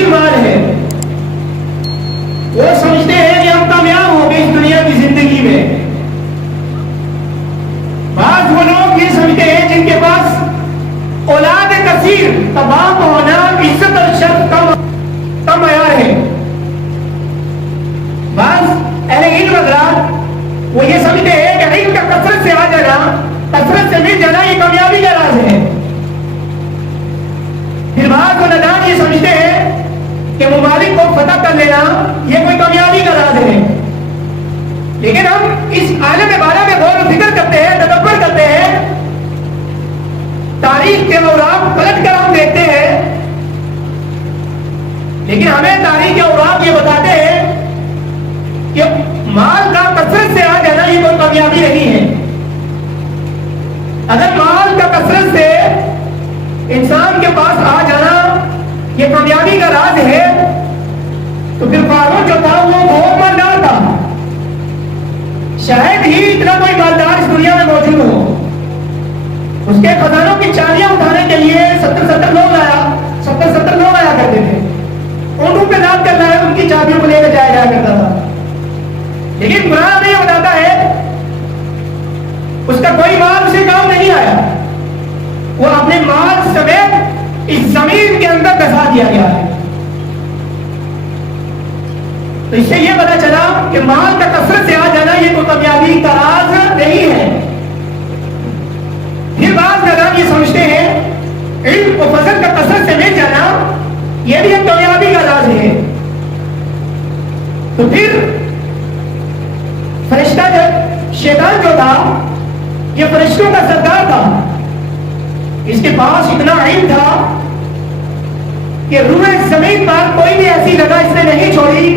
امیر مال ہے، وہ سمجھتے ہیں کہ ہم کامیاب ہو گئے اس دنیا کی زندگی میں۔ بعض وہ لوگ یہ سمجھتے ہیں جن کے پاس اولاد کثیر، تباہ ہونا عزت اور شرف کا معیار ہے۔ بعض اہل علم حضرات وہ یہ سمجھتے ہیں کہ علم کا کثرت سے آ جانا، کثرت سے مل جانا یہ کامیابی کا راز ہے۔ پھر بعض علماء یہ سمجھتے ہیں کہ ممالک کو فتح کر لینا یہ کوئی کامیابی کا راز ہے۔ لیکن ہم اس عالم بالا میں غور و فکر کرتے ہیں، تدبر کرتے ہیں، تاریخ کے اوراق پلٹ کر ہم دیکھتے ہیں، لیکن ہمیں تاریخ کے اوراق یہ بتاتے ہیں کہ مال کا کثرت سے آ جانا یہ کوئی کامیابی نہیں ہے۔ اگر مال کا کثرت سے انسان کے پاس آ جانا یہ کامیابی کا راز ہے تو پھر فاروق جو تھا وہ بہت مالدار تھا، شاید ہی اتنا کوئی مالدار اس دنیا میں موجود ہو۔ اس کے خزانوں کی چابیاں اٹھانے کے لیے 70 لوگ آیا کرتے تھے، اونٹوں پہ ناپ کر لایا ان کی چابیوں کو لے کے جایا کرتا تھا۔ لیکن قرآن ہمیں یہ بتاتا ہے اس کا کوئی مال اسے کام نہیں آیا، وہ اپنے مال سمیت اس زمین کے اندر دھسا دیا گیا ہے۔ تو اس سے یہ پتا چلا کہ مال کا کثرت سے آ جانا یہ کوئی کامیابی کا راز نہیں ہے۔ پھر بعض لوگ یہ سمجھتے ہیں علم و فضل کا کثرت سے مل جانا یہ بھی ایک کامیابی کا راز ہے۔ تو پھر فرشتہ شیطان جو تھا یہ فرشتوں کا سردار تھا، اس کے پاس اتنا علم تھا کہ روئے زمین پر کوئی بھی ایسی جگہ اس نے نہیں چھوڑی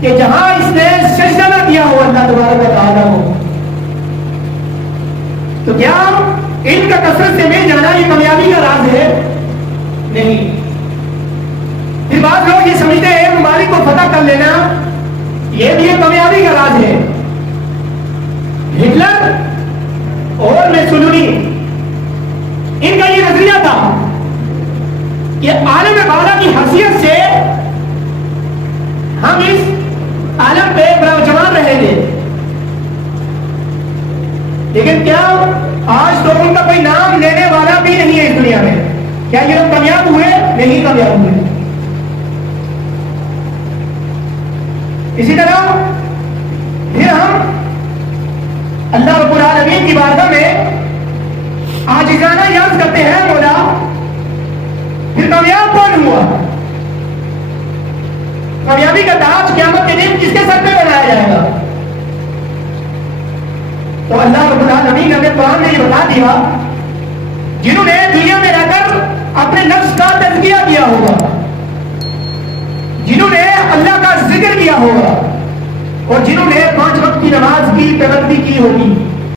کہ جہاں اس نے سجدہ نہ کیا ہو اللہ تبارک و تعالیٰ کو۔ تو کیا علم کا کثرت سے مل جانا یہ کامیابی کا راز ہے؟ نہیں۔ پھر بعض لوگ یہ سمجھتے ہیں ممالک کو فتح کر لینا یہ بھی ایک کامیابی کا راز ہے۔ ہٹلر اور میسولینی ان کا یہ نظریہ تھا کہ عالم بالا کی حیثیت سے ہم اس عالم پہ براجمان رہیں گے، لیکن کیا آج تو ان کا کوئی نام لینے والا بھی نہیں ہے اس دنیا میں۔ کیا یہ لوگ کامیاب ہوئے؟ نہیں کامیاب ہوئے۔ اسی طرح پھر ہم اللہ رب العالمین کی بارگاہ میں عاجزانہ یاد کرتے ہیں مولا پھر کامیاب کون ہوا؟ کامیابی کا تاج قیامت کے دن کس کے سر پہ بنایا جائے گا؟ تو اللہ رب العالمین نے قرآن میں یہ بتا دیا جنہوں نے دنیا میں رہ کر اپنے نفس کا تزکیہ کیا ہوگا، جنہوں نے اللہ کا ذکر کیا ہوگا، اور جنہوں نے 5 وقت کی نماز کی پابندی کی ہوگی،